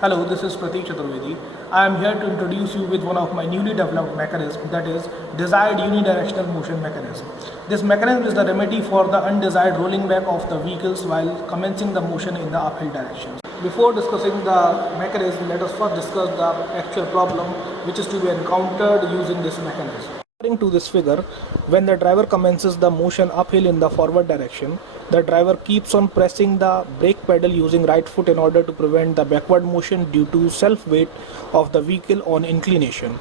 Hello, this is Prateek Chaturvedi. I am here to introduce you with one of my newly developed mechanisms, that is desired unidirectional motion mechanism. This mechanism is the remedy for the undesired rolling back of the vehicles while commencing the motion in the uphill direction. Before discussing the mechanism, let us first discuss the actual problem which is to be encountered using this mechanism. According to this figure, when the driver commences the motion uphill in the forward direction, the driver keeps on pressing the brake pedal using right foot in order to prevent the backward motion due to self-weight of the vehicle on inclination,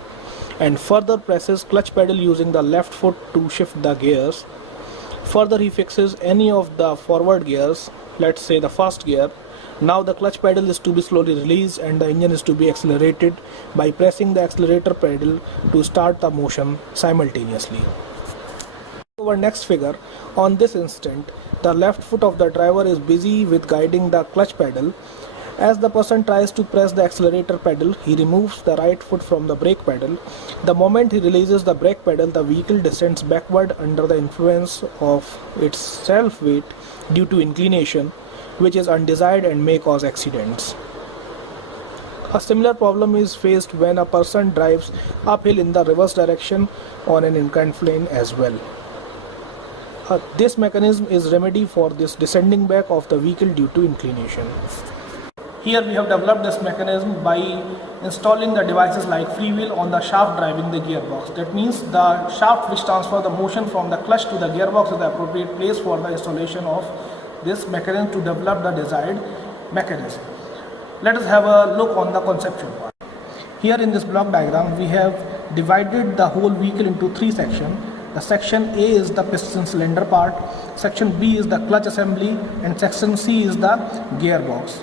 and further presses clutch pedal using the left foot to shift the gears. Further, he fixes any of the forward gears, let's say the first gear. Now the clutch pedal is to be slowly released and the engine is to be accelerated by pressing the accelerator pedal to start the motion simultaneously. Our next figure, on this instant, the left foot of the driver is busy with guiding the clutch pedal. As the person tries to press the accelerator pedal, he removes the right foot from the brake pedal. The moment he releases the brake pedal, the vehicle descends backward under the influence of its self-weight due to inclination, which is undesired and may cause accidents. A similar problem is faced when a person drives uphill in the reverse direction on an inclined plane as well. This mechanism is remedy for this descending back of the vehicle due to inclination. Here we have developed this mechanism by installing the devices like freewheel on the shaft driving the gearbox. That means the shaft which transfers the motion from the clutch to the gearbox is the appropriate place for the installation of this mechanism to develop the desired mechanism. Let us have a look on the conceptual part. Here in this block diagram we have divided the whole vehicle into three sections. The section A is the piston cylinder part, section B is the clutch assembly, and section C is the gearbox.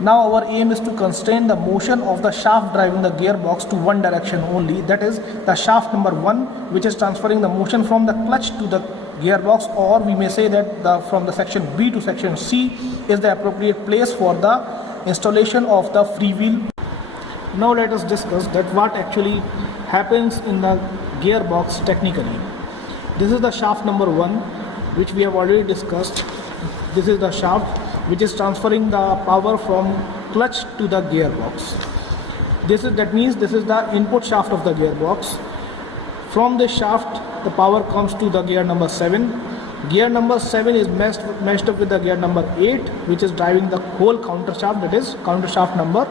Now our aim is to constrain the motion of the shaft driving the gearbox to one direction only, that is the shaft number 1, which is transferring the motion from the clutch to the gearbox, or we may say that from the section B to section C is the appropriate place for the installation of the freewheel. Now let us discuss that what actually happens in the gearbox technically. This is the shaft number 1, which we have already discussed. This is the shaft which is transferring the power from clutch to the gearbox. That means this is the input shaft of the gearbox. From this shaft the power comes to the gear number 7. Gear number 7 is meshed up with the gear number 8, which is driving the whole counter shaft, that is counter shaft number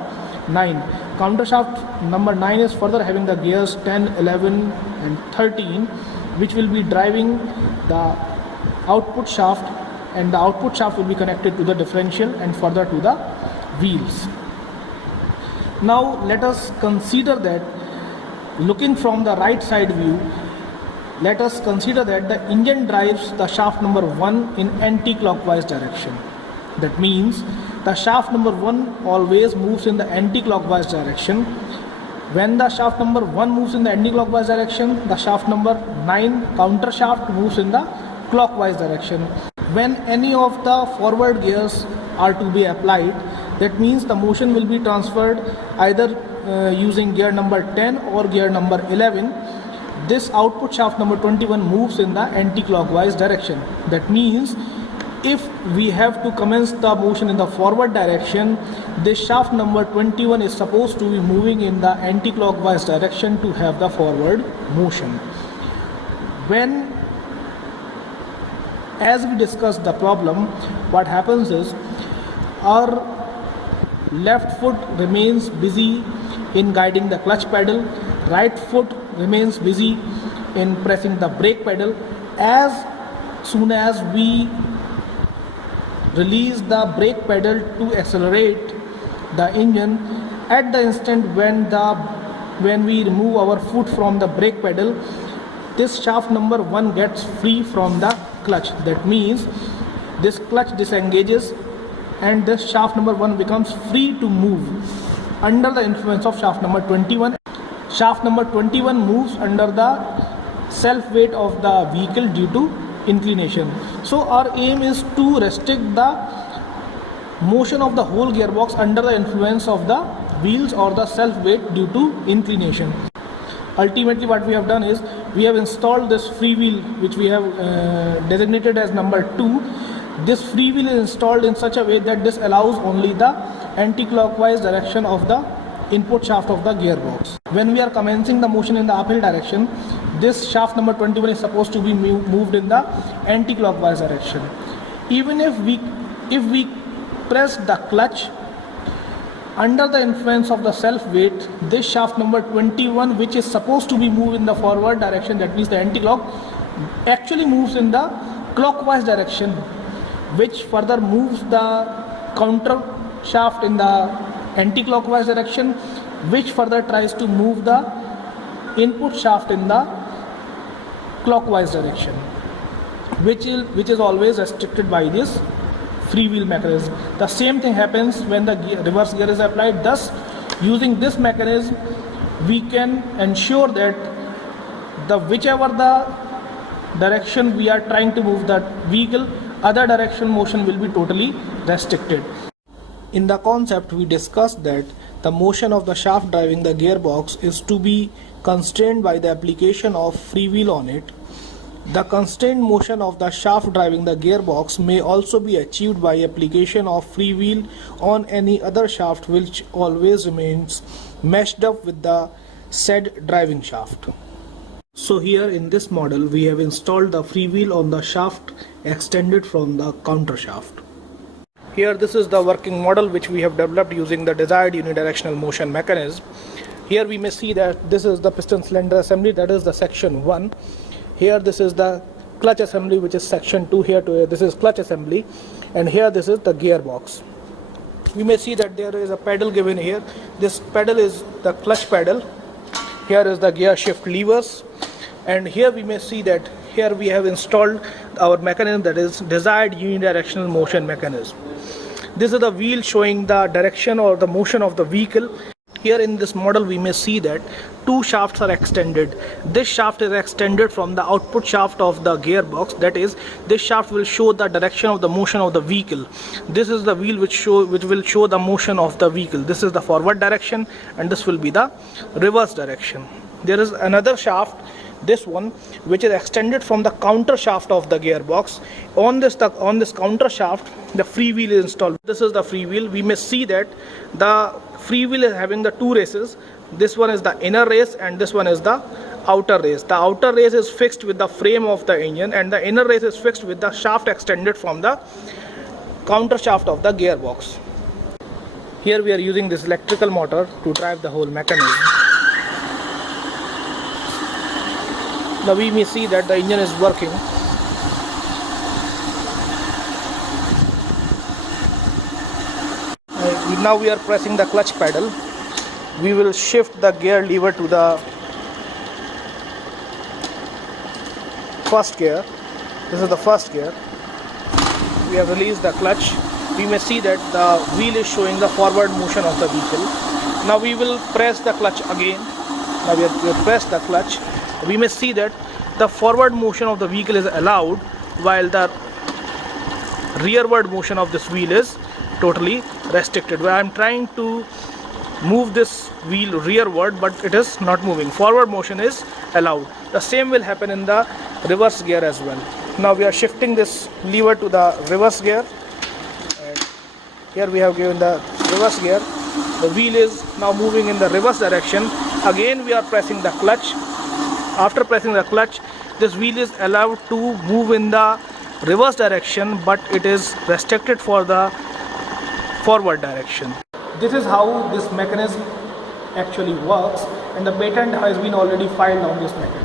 9. Counter shaft number 9 is further having the gears 10, 11 and 13, which will be driving the output shaft, and the output shaft will be connected to the differential and further to the wheels. Now let us consider that, looking from the right side view, let us consider that the engine drives the shaft number 1 in anti-clockwise direction. That means the shaft number 1 always moves in the anti-clockwise direction. When the shaft number 1 moves in the anti-clockwise direction, the shaft number 9 counter shaft moves in the clockwise direction. When any of the forward gears are to be applied, that means the motion will be transferred either using gear number 10 or gear number 11. This output shaft number 21 moves in the anti-clockwise direction. That means if we have to commence the motion in the forward direction, this shaft number 21 is supposed to be moving in the anti-clockwise direction to have the forward motion. As we discussed the problem, what happens is our left foot remains busy in guiding the clutch pedal, right foot remains busy in pressing the brake pedal. As soon as we release the brake pedal to accelerate the engine, at the instant when we remove our foot from the brake pedal, this shaft number 1 gets free from the clutch. That means this clutch disengages and this shaft number 1 becomes free to move under the influence of shaft number 21. Shaft number 21 moves under the self-weight of the vehicle due to inclination. So our aim is to restrict the motion of the whole gearbox under the influence of the wheels or the self-weight due to inclination. Ultimately what we have done is we have installed this freewheel, which we have designated as number 2. This freewheel is installed in such a way that this allows only the anti-clockwise direction of the input shaft of the gearbox. When we are commencing the motion in the uphill direction, this shaft number 21 is supposed to be moved in the anti-clockwise direction. Even if we press the clutch under the influence of the self weight, this shaft number 21, which is supposed to be moved in the forward direction, that means the anti-clock, actually moves in the clockwise direction, which further moves the counter shaft in the anti-clockwise direction, which further tries to move the input shaft in the clockwise direction, which is always restricted by this freewheel mechanism. The same thing happens when the reverse gear is applied. Thus, using this mechanism, we can ensure that whichever the direction we are trying to move the vehicle, other direction motion will be totally restricted. In the concept, we discussed that the motion of the shaft driving the gearbox is to be constrained by the application of freewheel on it. The constrained motion of the shaft driving the gearbox may also be achieved by application of freewheel on any other shaft, which always remains meshed up with the said driving shaft. So here in this model, we have installed the freewheel on the shaft extended from the counter shaft. Here this is the working model which we have developed using the desired unidirectional motion mechanism. Here we may see that this is the piston cylinder assembly, that is the section 1. Here this is the clutch assembly, which is section 2. Here to here this is clutch assembly, and here this is the gearbox. We may see that there is a pedal given here. This pedal is the clutch pedal. Here is the gear shift levers, and here we may see that here we have installed our mechanism, that is desired unidirectional motion mechanism. This is the wheel showing the direction or the motion of the vehicle. Here in this model we may see that two shafts are extended. This shaft is extended from the output shaft of the gearbox, that is this shaft will show the direction of the motion of the vehicle. This is the wheel which will show the motion of the vehicle. This is the forward direction, and this will be the reverse direction. There is another shaft, this one, which is extended from the counter shaft of the gearbox. On this counter shaft, the freewheel is installed. This is the freewheel. We may see that the freewheel is having the two races. This one is the inner race and this one is the outer race. The outer race is fixed with the frame of the engine, and the inner race is fixed with the shaft extended from the counter shaft of the gearbox. Here we are using this electrical motor to drive the whole mechanism. Now we may see that the engine is working. Now we are pressing the clutch pedal. We will shift the gear lever to the first gear. This is the first gear. We have released the clutch. We may see that the wheel is showing the forward motion of the vehicle. Now we will press the clutch again. Now we have pressed the clutch. We may see that the forward motion of the vehicle is allowed, while the rearward motion of this wheel is totally restricted. Where I am trying to move this wheel rearward, but it is not moving. Forward motion is allowed. The same will happen in the reverse gear as well. Now we are shifting this lever to the reverse gear, and here we have given the reverse gear. The wheel is now moving in the reverse direction. Again we are pressing the clutch. After pressing the clutch, this wheel is allowed to move in the reverse direction, but it is restricted for the forward direction. This is how this mechanism actually works, and the patent has been already filed on this mechanism.